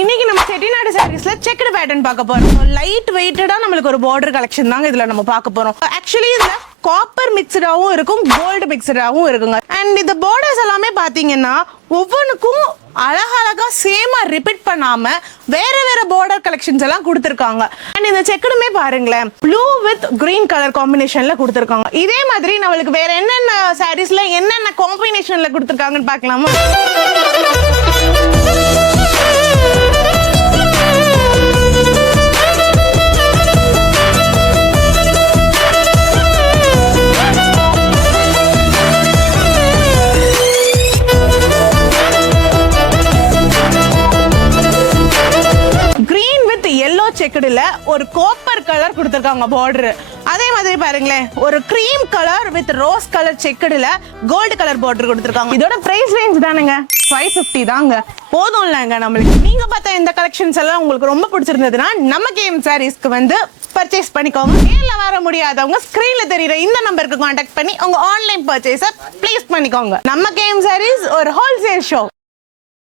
இன்னைக்கு நம்ம Chettinad சாரீஸ்ல checked pattern பார்க்க போறோம். லைட் வெயிட்டடா நம்மளுக்கு ஒரு பார்டர் கலெக்ஷன் தாங்க இதுல நம்ம பார்க்க போறோம். ஆக்சுவலி இதுல காப்பர் மிக்சடாவும் இருக்கும், கோல்டு மிக்சடாவும் இருக்குங்க. அண்ட் இந்த பார்டர்ஸ் எல்லாமே பாத்தீங்கன்னா ஒவ்வொன்றுக்கும் அழகழகா சேமா ரிப்பீட் பண்ணாம வேற வேற பார்டர் கலெக்ஷன்ஸ் எல்லாம் கொடுத்துருக்காங்க. அண்ட் இந்த செக்குடுமே பாருங்களேன், ப்ளூ வித் கிரீன் கலர் காம்பினேஷன்ல கொடுத்துருக்காங்க. இதே மாதிரி நம்மளுக்கு வேற என்னென்ன சாரீஸ்ல என்னென்ன காம்பினேஷன்ல கொடுத்துருக்காங்கன்னு பார்க்கலாமா? செக்குடுல ஒரு காப்பர் கலர் கொடுத்திருக்காங்க பார்டர். அதே மாதிரி பாருங்களேன், ஒரு cream colour with rose colour செக்குடுல கோல்டு கலர் பார்டர் கொடுத்திருக்காங்க. இதோட பிரைஸ் ரேஞ்ச் தானுங்க 550 தாங்க. போதும் இல்லங்க நம்மளுக்கு. நீங்க பார்த்த இந்த கலெக்ஷன்ஸ் எல்லாம் உங்களுக்கு ரொம்ப பிடிச்சிருந்ததுன்னா நம்ம கேம் சாரீஸ்க்கு வந்து பர்ச்சேஸ் பண்ணிக்கோங்க. நேர்ல வர முடியாதவங்க ஸ்கிரீன்ல தெரியுற இந்த நம்பருக்கு கான்டாக்ட் பண்ணி உங்க ஆன்லைன் பர்ச்சேஸை ப்ளேஸ் பண்ணிக்கோங்க. நம்ம கேம் சாரீஸ் ஒரு ஹோல்சேல் ஷோ.